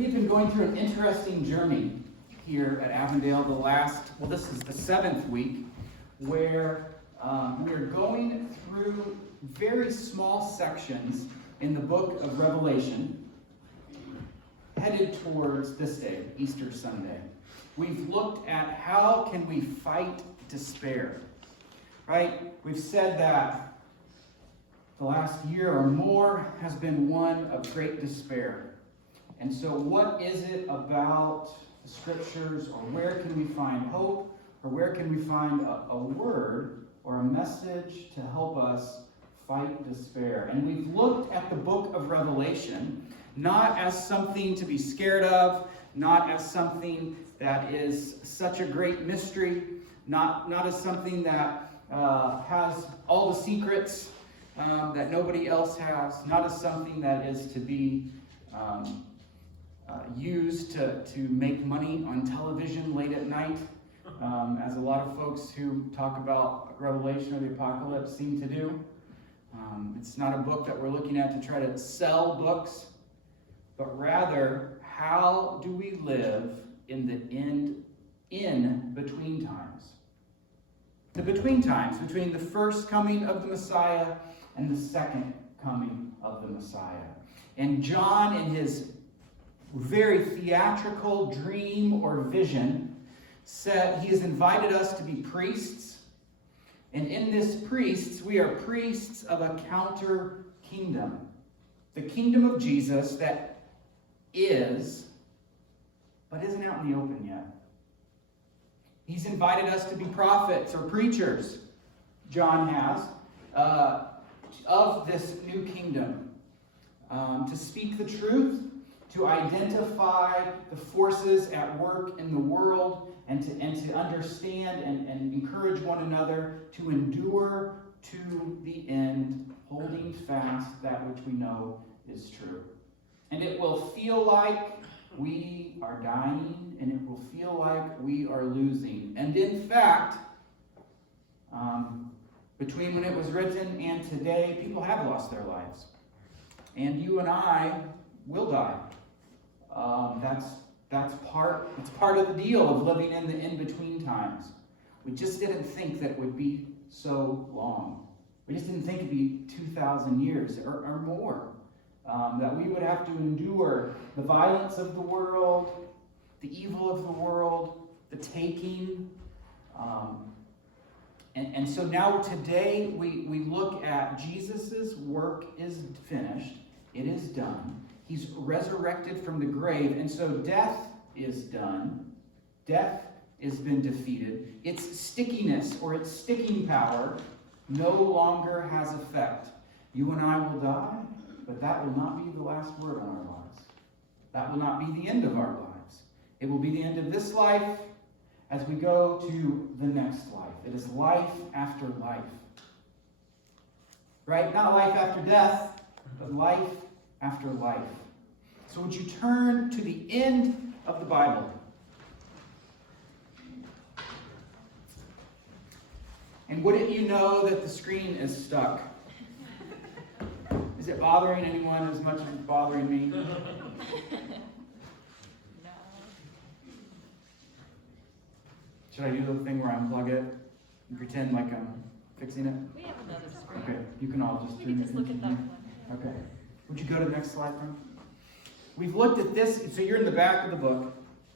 We've been going through an interesting journey here at Avondale this is the 7th week, where we are going through very small sections in the book of Revelation, headed towards this day, Easter Sunday. We've looked at how can we fight despair, right? We've said that the last year or more has been one of great despair. And so what is it about the scriptures, or where can we find hope, or where can we find a word or a message to help us fight despair? And we've looked at the book of Revelation not as something to be scared of, not as something that is such a great mystery, not as something that has all the secrets that nobody else has, not as something that is to be used to make money on television late at night, as a lot of folks who talk about Revelation or the Apocalypse seem to do. It's not a book that we're looking at to try to sell books, but rather, how do we live in the in-between times? The between times, between the first coming of the Messiah and the second coming of the Messiah. And John, in his very theatrical dream or vision, said he has invited us to be priests. And in this priests, we are priests of a counter kingdom. The kingdom of Jesus that is, but isn't out in the open yet. He's invited us to be prophets or preachers, John has, of this new kingdom. To speak the truth, to identify the forces at work in the world, and to understand and encourage one another to endure to the end, holding fast that which we know is true. And it will feel like we are dying, and it will feel like we are losing. And in fact, between when it was written and today, people have lost their lives. And you and I will die. That's part of the deal of living in the in-between times. We just didn't think that it would be so long. We just didn't think it'd be 2,000 years or more. That we would have to endure the violence of the world, the evil of the world, the taking. And so now today we look at Jesus' work is finished. It is done. He's resurrected from the grave, and so death is done. Death has been defeated. Its stickiness or its sticking power no longer has effect. You and I will die, but that will not be the last word on our lives. That will not be the end of our lives. It will be the end of this life as we go to the next life. It is life after life. Right? Not life after death, but life after life. So would you turn to the end of the Bible? And wouldn't you know that the screen is stuck? Is it bothering anyone as much as it's bothering me? No. Should I do the thing where I unplug it and pretend like I'm fixing it? We have another screen. Okay, you can all just We turn can it just look into at that here. one. Okay. Would you go to the next slide, Frank? We've looked at this. So you're in the back of the book.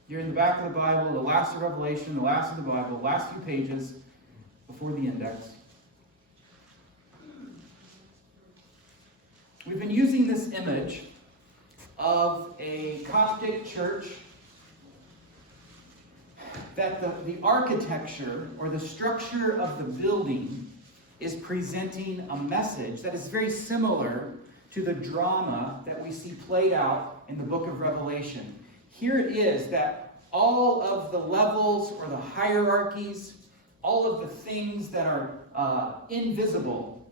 You're in the back of the Bible, the last of Revelation, the last of the Bible, the last few pages before the index. We've been using this image of a Coptic church that the architecture or the structure of the building is presenting a message that is very similar to the drama that we see played out in the book of Revelation. Here it is that all of the levels or the hierarchies, all of the things that are invisible,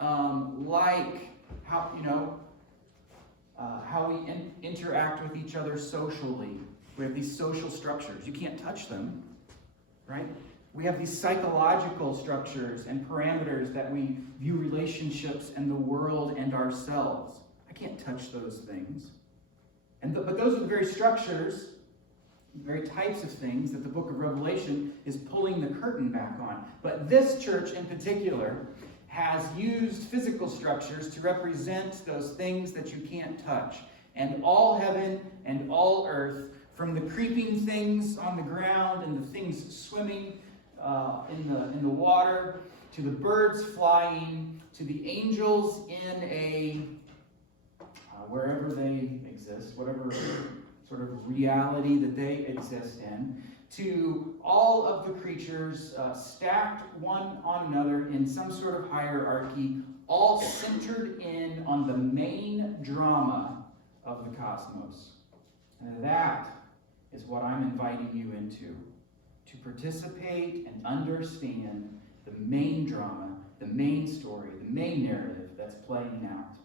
like how we interact with each other socially. We have these social structures. You can't touch them, right? We have these psychological structures and parameters that we view relationships and the world and ourselves. I can't touch those things. But those are the very structures, very types of things that the book of Revelation is pulling the curtain back on. But this church in particular has used physical structures to represent those things that you can't touch. And all heaven and all earth, from the creeping things on the ground and the things swimming in the water, to the birds flying, to the angels in wherever they exist, whatever sort of reality that they exist in, to all of the creatures stacked one on another in some sort of hierarchy, all centered in on the main drama of the cosmos. And that is what I'm inviting you into, to participate and understand the main drama, the main story, the main narrative that's playing out.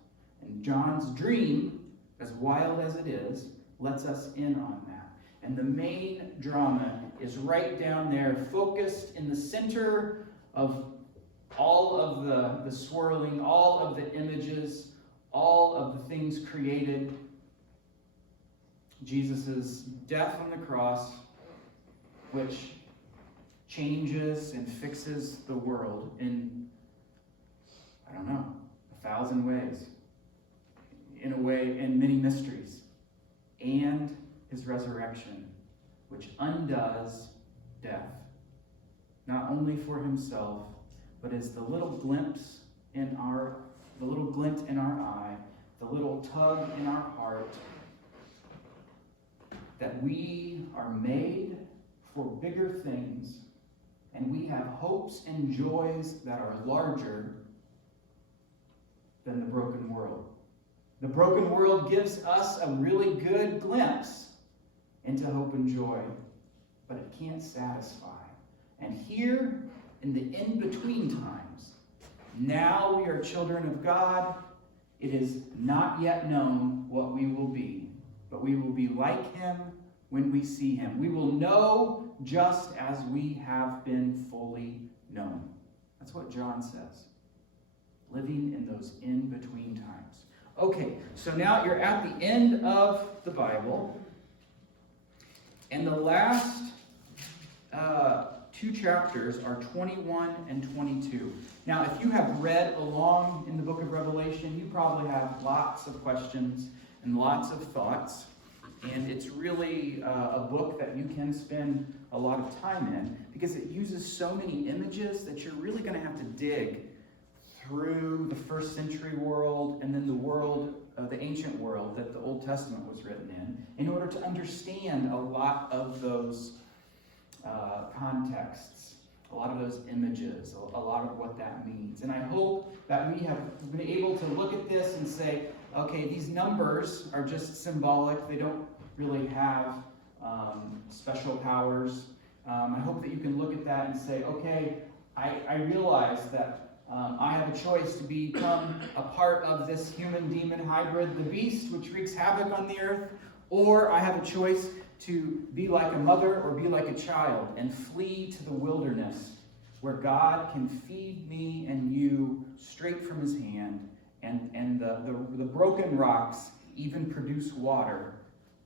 And John's dream, as wild as it is, lets us in on that. And the main drama is right down there, focused in the center of all of the swirling, all of the images, all of the things created. Jesus' death on the cross, which changes and fixes the world in, 1,000 ways. In a way, in many mysteries. And his resurrection, which undoes death, not only for himself, but as the little glimpse in the little glint in our eye, the little tug in our heart, that we are made for bigger things, and we have hopes and joys that are larger than the broken world. The broken world gives us a really good glimpse into hope and joy, but it can't satisfy. And here, in the in-between times, now we are children of God. It is not yet known what we will be, but we will be like him when we see him. We will know just as we have been fully known. That's what John says. Living in those in-between times. Okay, so now you're at the end of the Bible, and the last two chapters are 21 and 22. Now, if you have read along in the book of Revelation, you probably have lots of questions and lots of thoughts, and it's really a book that you can spend a lot of time in because it uses so many images that you're really going to have to dig through the first century world and then the world, the ancient world that the Old Testament was written in order to understand a lot of those contexts, a lot of those images, a lot of what that means. And I hope that we have been able to look at this and say, okay, these numbers are just symbolic. They don't really have special powers. I hope that you can look at that and say, okay, I realize that I have a choice to become a part of this human-demon hybrid, the beast, which wreaks havoc on the earth, or I have a choice to be like a mother or be like a child and flee to the wilderness where God can feed me and you straight from his hand, and the broken rocks even produce water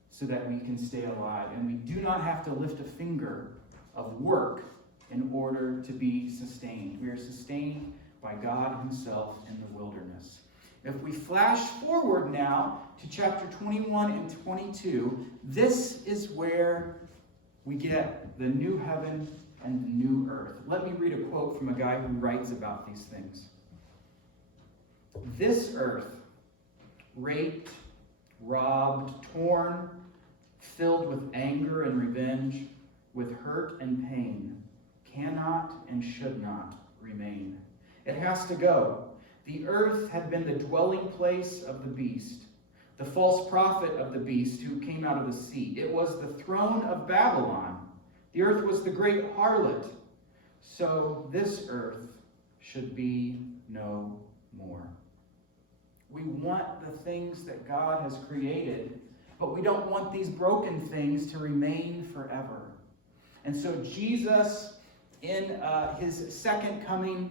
so that we can stay alive. And we do not have to lift a finger of work in order to be sustained. We are sustained by God himself in the wilderness. If we flash forward now to chapter 21 and 22, this is where we get the new heaven and the new earth. Let me read a quote from a guy who writes about these things. This earth, raped, robbed, torn, filled with anger and revenge, with hurt and pain, cannot and should not remain. It has to go. The earth had been the dwelling place of the beast, the false prophet of the beast who came out of the sea. It was the throne of Babylon. The earth was the great harlot. So this earth should be no more. We want the things that God has created, but we don't want these broken things to remain forever. And so Jesus, in his second coming,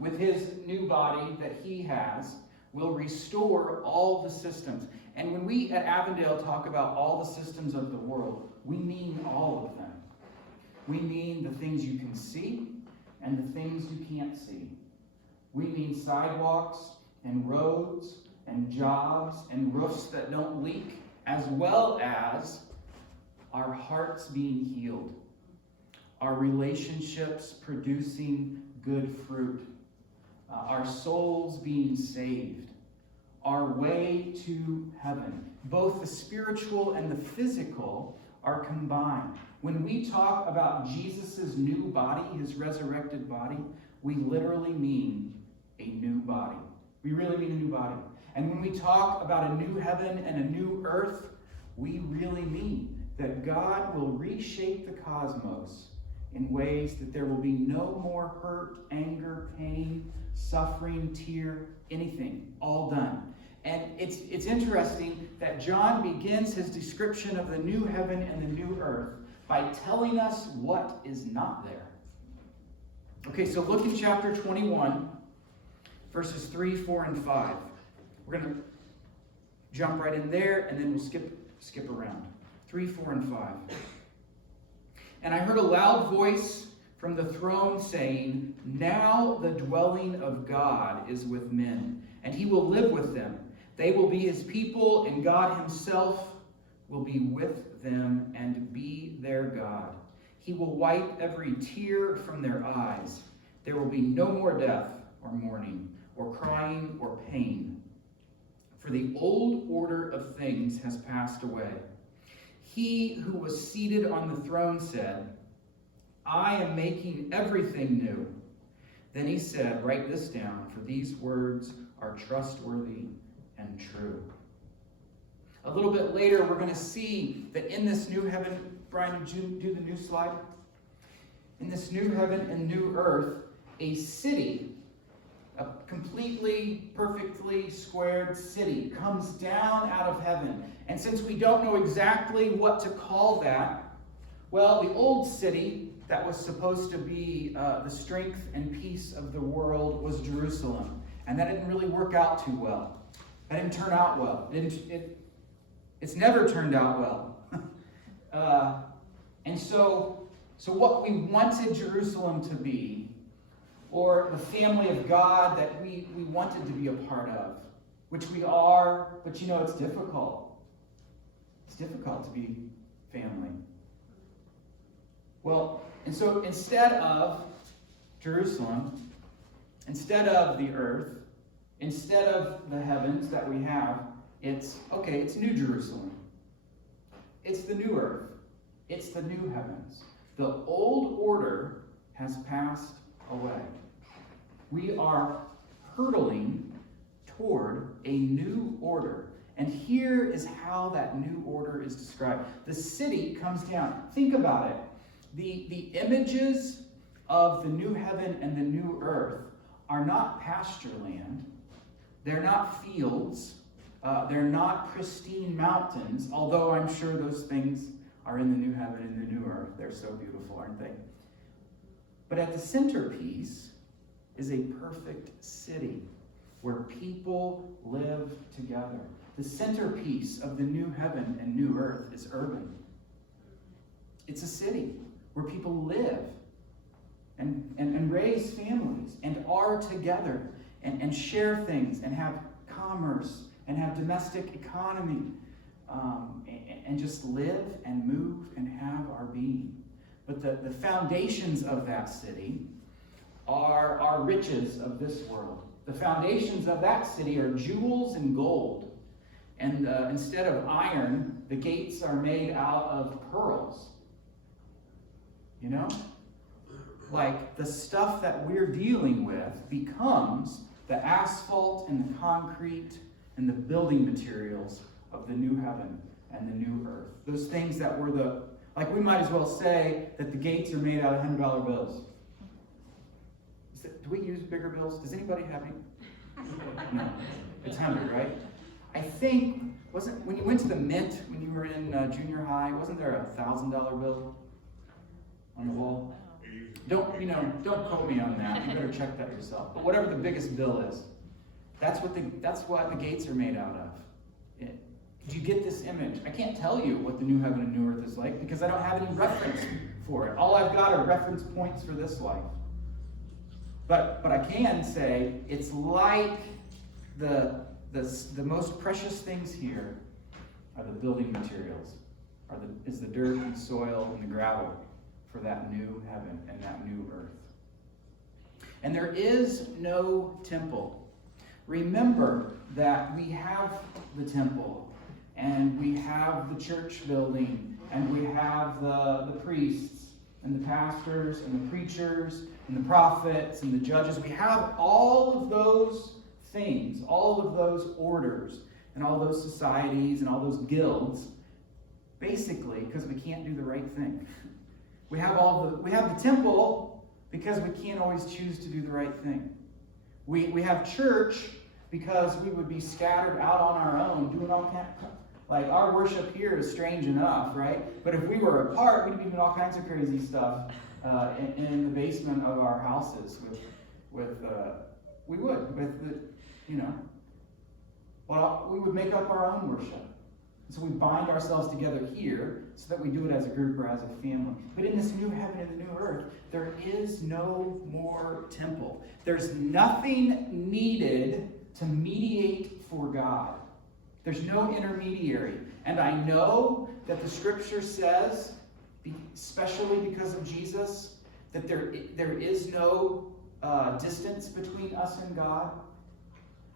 with his new body that he has, will restore all the systems. And when we at Avondale talk about all the systems of the world, we mean all of them. We mean the things you can see and the things you can't see. We mean sidewalks and roads and jobs and roofs that don't leak, as well as our hearts being healed, our relationships producing good fruit, our souls being saved, our way to heaven. Both the spiritual and the physical are combined. When we talk about Jesus' new body, his resurrected body, we literally mean a new body. We really mean a new body. And when we talk about a new heaven and a new earth, we really mean that God will reshape the cosmos in ways that there will be no more hurt, anger, pain, suffering, tear, anything, all done. And it's interesting that John begins his description of the new heaven and the new earth by telling us what is not there. Okay, so look in chapter 21, verses 3, 4, and 5. We're going to jump right in there, and then we'll skip around. 3, 4, and 5. And I heard a loud voice from the throne saying, "Now the dwelling of God is with men, and he will live with them. They will be his people, and God himself will be with them and be their God. He will wipe every tear from their eyes. There will be no more death or mourning or crying or pain, for the old order of things has passed away." He who was seated on the throne said, "I am making everything new." Then he said, "Write this down, for these words are trustworthy and true." A little bit later, we're going to see that in this new heaven, Brian, would you do the new slide? In this new heaven and new earth, a city, a completely, perfectly squared city, comes down out of heaven. And since we don't know exactly what to call that, well, the old city that was supposed to be the strength and peace of the world was Jerusalem. And that didn't really work out too well. That didn't turn out well. It's never turned out well. And so what we wanted Jerusalem to be, or the family of God that we wanted to be a part of, which we are, but you know, it's difficult. It's difficult to be family. Well, and so instead of Jerusalem, instead of the earth, instead of the heavens that we have, it's New Jerusalem. It's the new earth. It's the new heavens. The old order has passed away. We are hurtling toward a new order. And here is how that new order is described. The city comes down. Think about it. The images of the new heaven and the new earth are not pasture land. They're not fields. They're not pristine mountains, although I'm sure those things are in the new heaven and the new earth. They're so beautiful, aren't they? But at the centerpiece is a perfect city where people live together. The centerpiece of the new heaven and new earth is urban. It's a city where people live and raise families and are together and share things and have commerce and have domestic economy and just live and move and have our being. But the foundations of that city are riches of this world. The foundations of that city are jewels and gold. And instead of iron, the gates are made out of pearls. You know? Like the stuff that we're dealing with becomes the asphalt and the concrete and the building materials of the new heaven and the new earth. Those things that were we might as well say that the gates are made out of $100 bills. Do we use bigger bills? Does anybody have any? No. It's 100, right? I think, when you went to the Mint when you were in junior high, wasn't there a $1,000 bill on the wall? Don't quote me on that. You better check that yourself. But whatever the biggest bill is, That's what the gates are made out of. Do you get this image? I can't tell you what the new heaven and new earth is like because I don't have any reference for it. All I've got are reference points for this life. But I can say it's like the most precious things here are the building materials, is the dirt and soil and the gravel for that new heaven and that new earth. And there is no temple. Remember that we have the temple, and we have the church building, and we have the priests, and the pastors, and the preachers, and the prophets, and the judges. We have all of those things, all of those orders, and all those societies, and all those guilds, basically because we can't do the right thing. We have the temple because we can't always choose to do the right thing. We have church because we would be scattered out on our own, doing all kinds of, like our worship here is strange enough, right? But if we were apart, we'd be doing all kinds of crazy stuff in the basement of our houses we would make up our own worship. So we bind ourselves together here so that we do it as a group or as a family. But in this new heaven and the new earth, there is no more temple. There's nothing needed to mediate for God. There's no intermediary. And I know that the scripture says, especially because of Jesus, that there is no distance between us and God.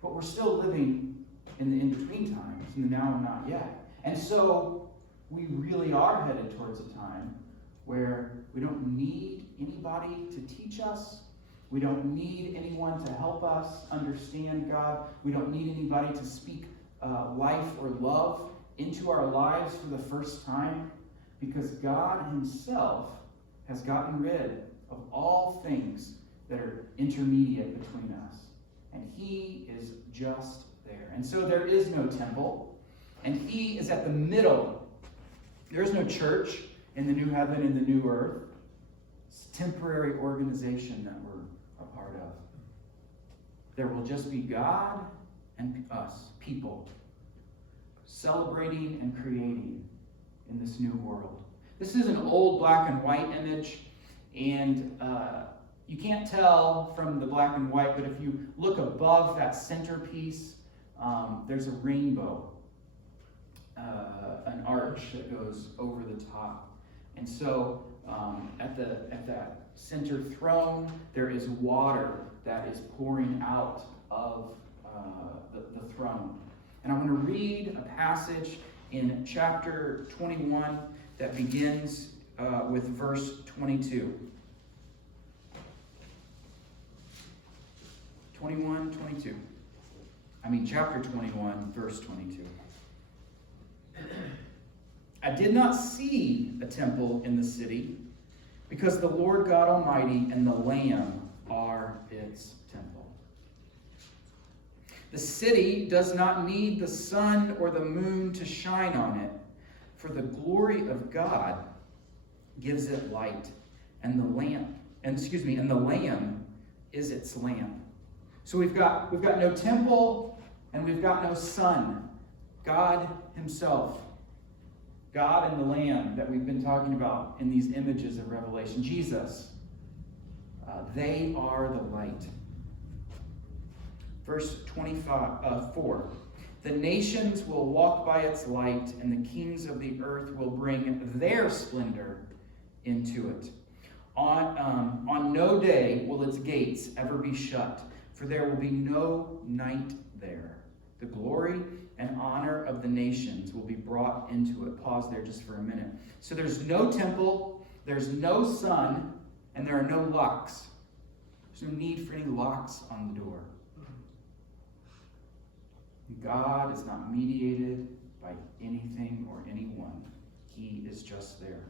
But we're still living in the in-between times, in the now and not yet. And so we really are headed towards a time where we don't need anybody to teach us. We don't need anyone to help us understand God. We don't need anybody to speak life or love into our lives for the first time, because God himself has gotten rid of all things that are intermediate between us. And he is just there. And so there is no temple, and he is at the middle. There is no church in the new heaven and the new earth. It's a temporary organization that we're a part of. There will just be God and us, people, celebrating and creating in this new world. This is an old black and white image, and you can't tell from the black and white, but if you look above that centerpiece, there's a rainbow, an arch that goes over the top. And so at that center throne, there is water that is pouring out of the throne. And I'm going to read a passage in chapter 21 that begins with verse 22. 22. Chapter 21, verse 22. I did not see a temple in the city, because the Lord God Almighty and the Lamb are its temple. The city does not need the sun or the moon to shine on it, for the glory of God gives it light, and the Lamb is its lamp. So we've got no temple, and we've got no sun. God himself, God and the Lamb that we've been talking about in these images of Revelation, Jesus, they are the light. Verse 4. The nations will walk by its light, and the kings of the earth will bring their splendor into it. On no day will its gates ever be shut, for there will be no night there. The glory and honor of the nations will be brought into it. Pause there just for a minute. So there's no temple, there's no sun, and there are no locks. There's no need for any locks on the door. God is not mediated by anything or anyone. He is just there.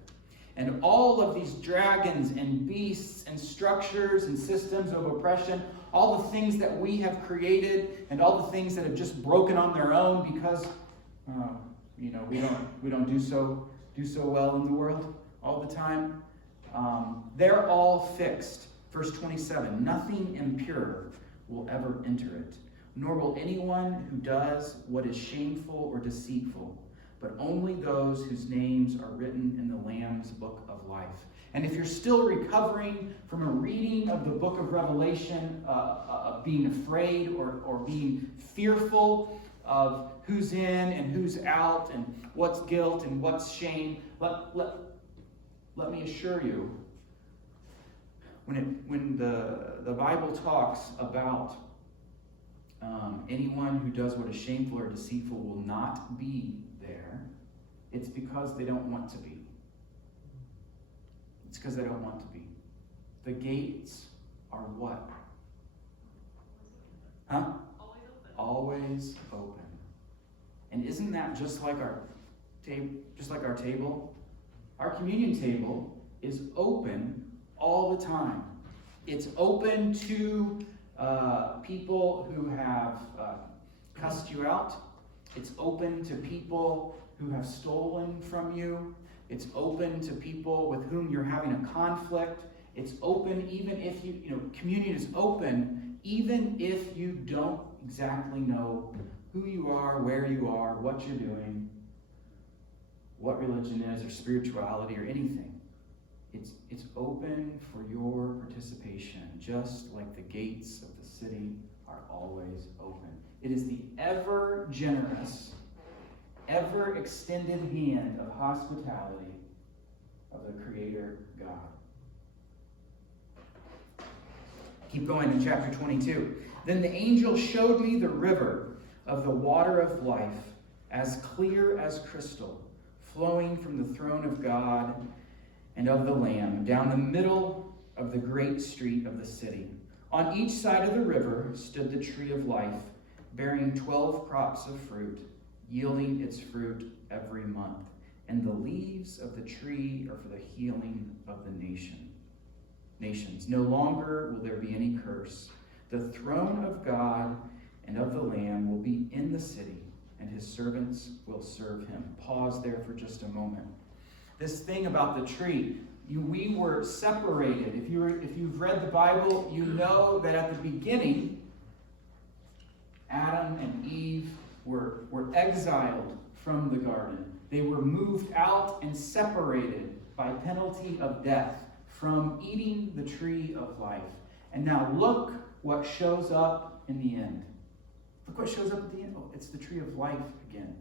And all of these dragons and beasts and structures and systems of oppression, all the things that we have created and all the things that have just broken on their own because we don't do so well in the world all the time, they're all fixed. Verse 27, nothing impure will ever enter it. nor will anyone who does what is shameful or deceitful, but only those whose names are written in the Lamb's book of life. And if you're still recovering from a reading of the book of Revelation, of being afraid or being fearful of who's in and who's out and what's guilt and what's shame, let me assure you, when the Bible talks about anyone who does what is shameful or deceitful will not be there, it's because they don't want to be. It's because they don't want to be. The gates are what? Huh? Always open. And isn't that just like our table? Our communion table is open all the time. It's open to people who have cussed you out. It's open to people who have stolen from you. It's open to people with whom you're having a conflict. It's open even if communion is open even if you don't exactly know who you are, where you are, what you're doing, what religion is or spirituality or anything. It's open for your participation, just like the gates of the city are always open. It is the ever generous, ever extended hand of hospitality of the Creator God. Keep going in chapter 22. Then the angel showed me the river of the water of life, as clear as crystal, flowing from the throne of God and of the Lamb, down the middle of the great street of the city. On each side of the river stood the tree of life, bearing 12 crops of fruit, yielding its fruit every month. And the leaves of the tree are for the healing of the nations. No longer will there be any curse. The throne of God and of the Lamb will be in the city, and his servants will serve him. Pause there for just a moment. This thing about the tree, we were separated. If you've read the Bible, you know that at the beginning, Adam and Eve were exiled from the garden. They were moved out and separated by penalty of death from eating the tree of life. And now look what shows up in the end. Look what shows up at the end. Oh, it's the tree of life again.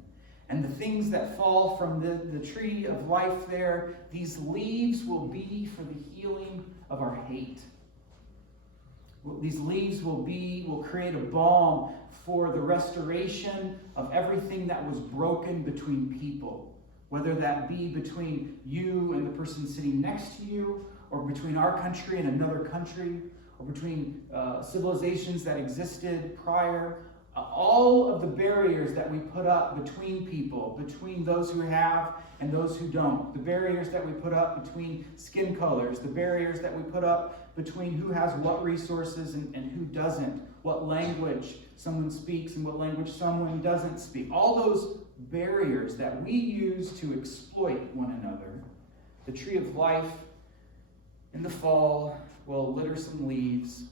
And the things that fall from the tree of life there, these leaves will be for the healing of our hate. These leaves will create a balm for the restoration of everything that was broken between people. Whether that be between you and the person sitting next to you, or between our country and another country, or between civilizations that existed prior. All of the barriers that we put up between people, between those who have and those who don't. The barriers that we put up between skin colors. The barriers that we put up between who has what resources and who doesn't. What language someone speaks and what language someone doesn't speak. All those barriers that we use to exploit one another. The tree of life in the fall will litter some leaves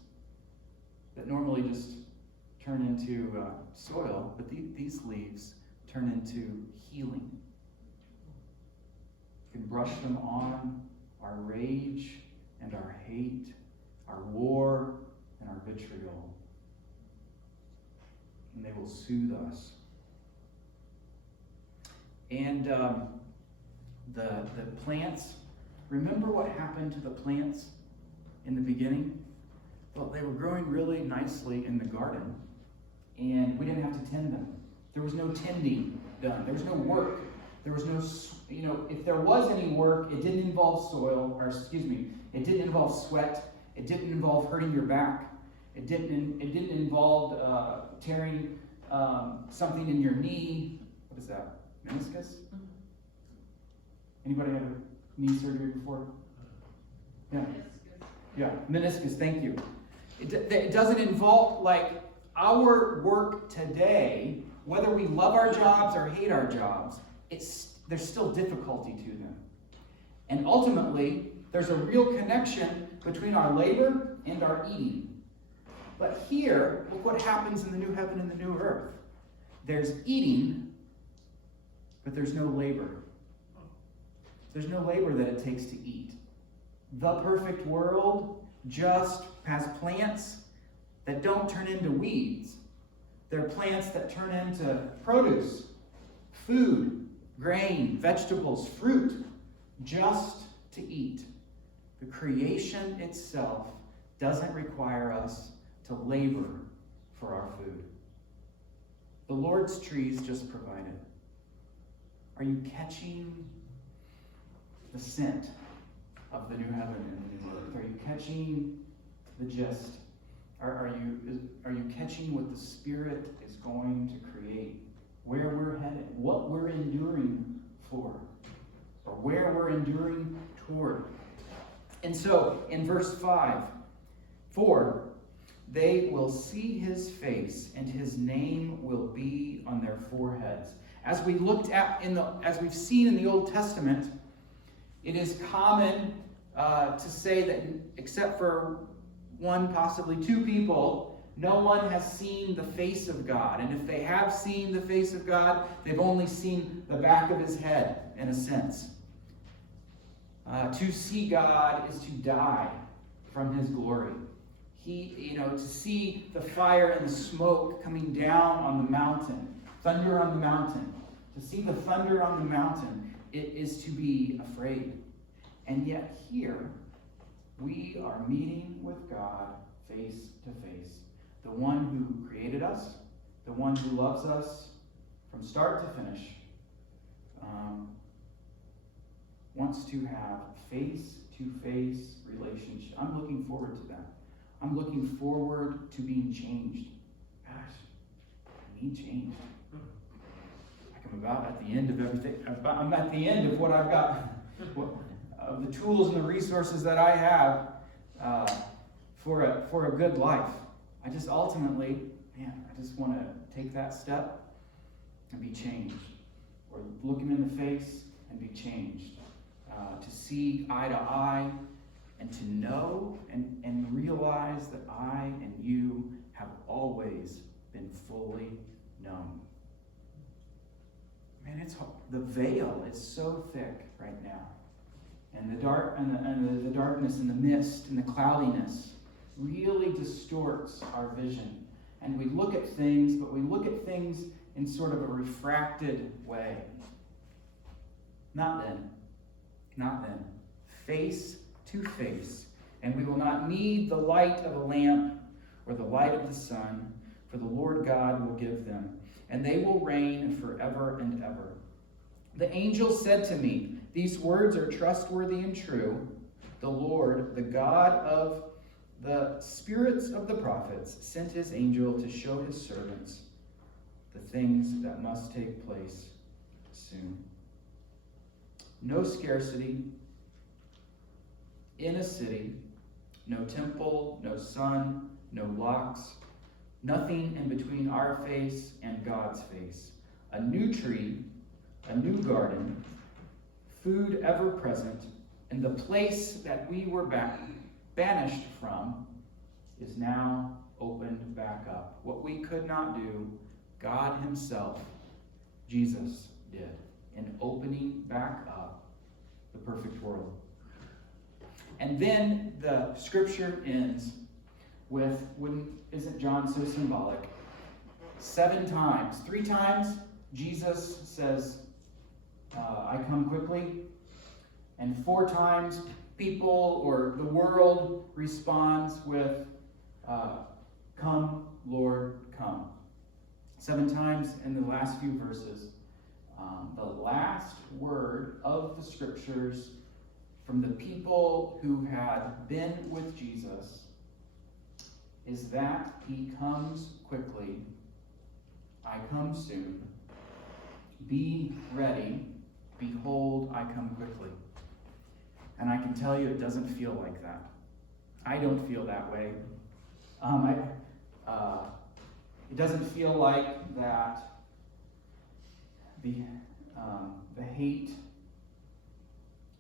that normally just turn into soil, but these leaves turn into healing. You can brush them on our rage and our hate, our war and our vitriol, and they will soothe us. And the plants, remember what happened to the plants in the beginning? Well, they were growing really nicely in the garden, and we didn't have to tend them. There was no tending done. There was no work. There was no, if there was any work, it didn't involve it didn't involve sweat. It didn't involve hurting your back. It didn't involve tearing something in your knee. What is that? Meniscus? Anybody had a knee surgery before? Yeah. Yeah, meniscus, thank you. It doesn't involve, like, our work today, whether we love our jobs or hate our jobs, there's still difficulty to them. And ultimately, there's a real connection between our labor and our eating. But here, look what happens in the new heaven and the new earth. There's eating, but there's no labor. There's no labor that it takes to eat. The perfect world just has plants that don't turn into weeds. They're plants that turn into produce, food, grain, vegetables, fruit, just to eat. The creation itself doesn't require us to labor for our food. The Lord's trees just provide it. Are you catching the scent of the new heaven and the new earth? Are you catching the gist? Are you catching what the Spirit is going to create? Where we're headed? What we're enduring for? Or where we're enduring toward? And so, in verse 4, they will see his face, and his name will be on their foreheads. As we looked at as we've seen in the Old Testament, it is common to say that except for one, possibly two people, no one has seen the face of God. And if they have seen the face of God, they've only seen the back of his head, in a sense. To see God is to die from his glory. To see the fire and the smoke coming down on the mountain, thunder on the mountain. To see the thunder on the mountain, it is to be afraid. And yet here, we are meeting with God face to face. The one who created us, the one who loves us from start to finish, wants to have face-to-face relationship. I'm looking forward to that. I'm looking forward to being changed. Gosh, I need change. I'm about at the end of everything. I'm at the end of what I've got, of the tools and the resources that I have for a good life. I just ultimately, I just want to take that step and be changed. Or look him in the face and be changed. To see eye to eye and to know and realize that I and you have always been fully known. Man, the veil is so thick right now. And the darkness and the mist and the cloudiness really distorts our vision. And we look at things, but we look at things in sort of a refracted way. Not then. Face to face. And we will not need the light of a lamp or the light of the sun, for the Lord God will give them, and they will reign forever and ever. The angel said to me, "These words are trustworthy and true. The Lord, the God of the spirits of the prophets, sent his angel to show his servants the things that must take place soon." No scarcity in a city, no temple, no sun, no locks, nothing in between our face and God's face. A new tree, a new garden, food ever present, and the place that we were banished from is now opened back up. What we could not do, God himself, Jesus, did in opening back up the perfect world. And then the scripture ends with, isn't John so symbolic? 7 times. 3 times, Jesus says, I come quickly. And 4 times, people or the world responds with, come, Lord, come. 7 times in the last few verses. The last word of the scriptures from the people who had been with Jesus is that he comes quickly. I come soon. Be ready. Behold, I come quickly. And I can tell you it doesn't feel like that. I don't feel that way. It doesn't feel like that the hate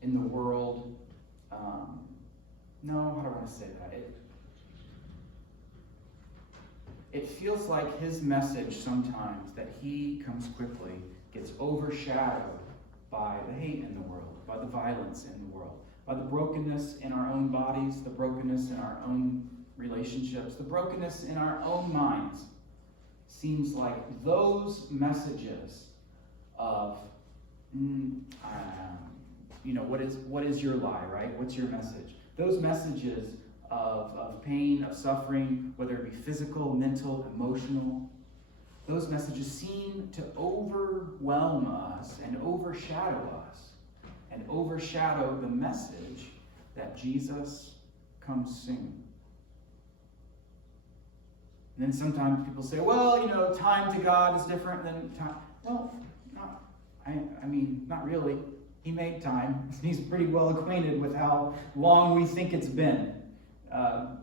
in the world, no, how do I want to say that? it feels like his message sometimes, that he comes quickly, gets overshadowed by the hate in the world, by the violence in the world, by the brokenness in our own bodies, the brokenness in our own relationships, the brokenness in our own minds. Seems like those messages of, what is your lie, right? What's your message? Those messages of pain, of suffering, whether it be physical, mental, emotional, those messages seem to overwhelm us and overshadow us and overshadow the message that Jesus comes soon. And then sometimes people say, well, time to God is different than time. Well, not really. He made time. He's pretty well acquainted with how long we think it's been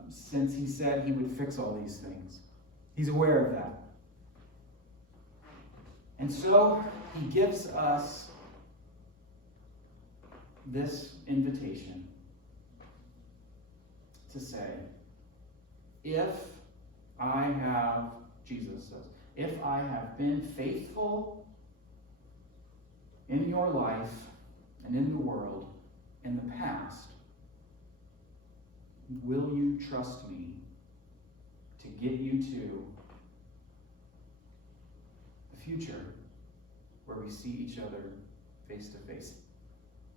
since he said he would fix all these things. He's aware of that. And so he gives us this invitation to say, Jesus says, if I have been faithful in your life and in the world in the past, will you trust me to get you to the future where we see each other face to face?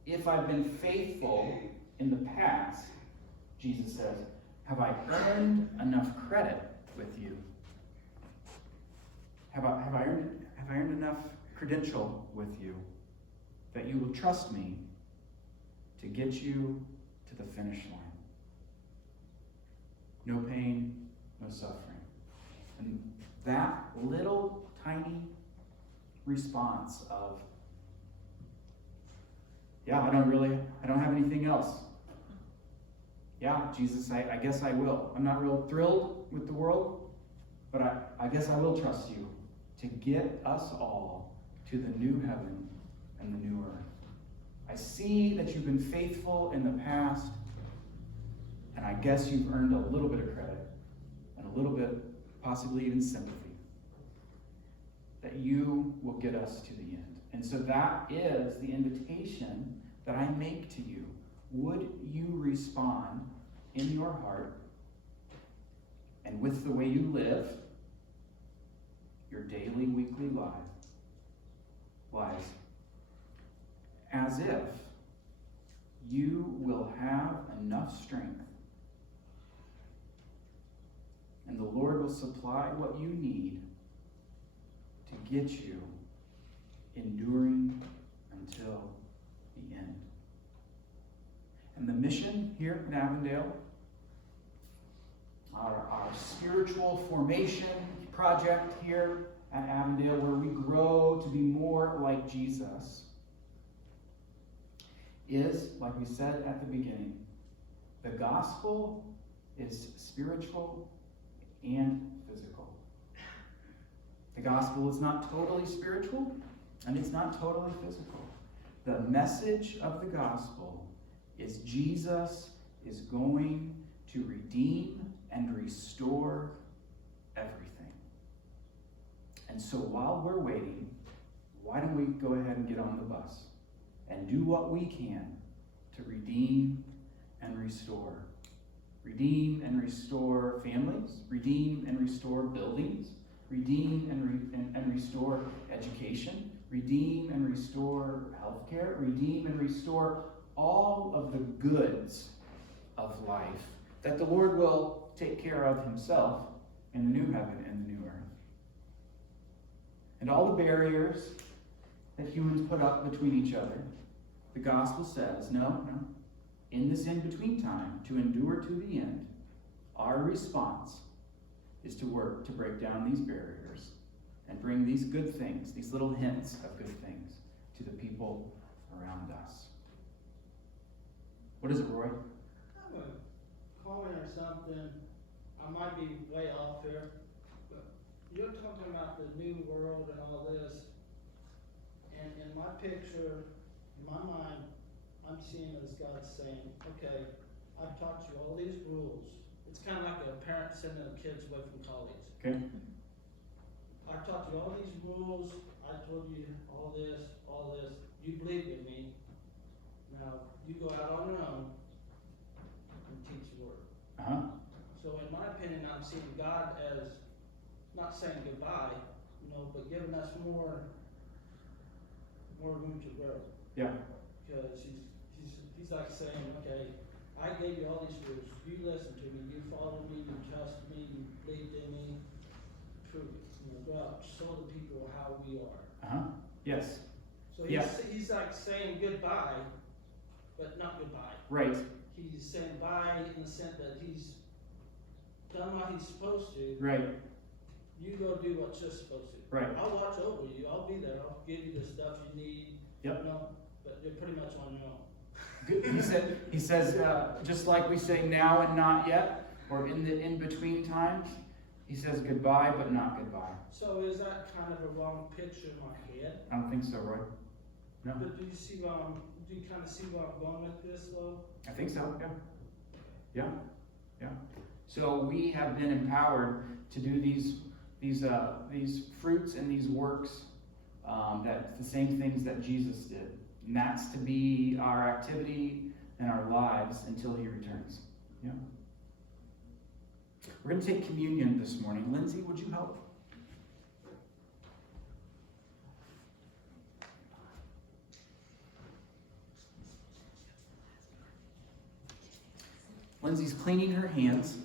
If I've been faithful in the past, Jesus says, have I earned enough credit with you? Have I earned enough credential with you that you will trust me to get you to the finish line? No pain, no suffering. And that little tiny response of, I don't have anything else. Yeah, Jesus, I guess I will. I'm not real thrilled with the world, but I guess I will trust you to get us all to the new heaven and the new earth. I see that you've been faithful in the past, and I guess you've earned a little bit of credit and a little bit, possibly even sympathy, that you will get us to the end. And so that is the invitation that I make to you. Would you respond in your heart and with the way you live your daily, weekly lives as if you will have enough strength and the Lord will supply what you need to get you enduring until the end. And the mission here in Avondale, our spiritual formation project here at Avondale, where we grow to be more like Jesus, is, like we said at the beginning, the gospel is spiritual and physical. The gospel is not totally spiritual, and it's not totally physical. The message of the gospel is Jesus is going to redeem and restore everything. And so while we're waiting, why don't we go ahead and get on the bus and do what we can to redeem and restore. Redeem and restore families, redeem and restore buildings, redeem and restore education, redeem and restore healthcare, redeem and restore all of the goods of life that the Lord will take care of himself in the new heaven and the new earth. And all the barriers that humans put up between each other, the gospel says, no, in this in-between time, to endure to the end, our response is to work to break down these barriers and bring these good things, these little hints of good things, to the people around us. What is it, Roy? I have a comment or something. I might be way off here, but you're talking about the new world and all this. And in my picture, in my mind, I'm seeing as God saying, okay, I've taught you all these rules. it's kind of like a parent sending their kids away from college. Okay. I taught you all these rules, I told you all this, you believed in me. Now, you go out on your own and teach the word. Uh-huh. So in my opinion, I'm seeing God as not saying goodbye, but giving us more room to grow. Yeah. Because he's like saying, okay, I gave you all these rules. You listened to me. You followed me. You trusted me. You believed in me. Prove it. Go out, show the people how we are. Uh-huh. Yes. So Yeah. he's like saying goodbye, but not goodbye. Right. He's saying bye in the sense that he's done what he's supposed to. Right. You go do what you're supposed to. Right. I'll watch over you. I'll be there. I'll give you the stuff you need. Yep. But you're pretty much on your own. Good. He says, just like we say now and not yet, or in the in-between times, he says goodbye, but not goodbye. So is that kind of a wrong picture in my head? I don't think so, Roy. No. But do you kind of see where I'm going with this, though? I think so, yeah. Yeah. So we have been empowered to do these fruits and these works, that's the same things that Jesus did. And that's to be our activity and our lives until he returns. Yeah. We're going to take communion this morning. Lindsay, would you help? Lindsay's cleaning her hands.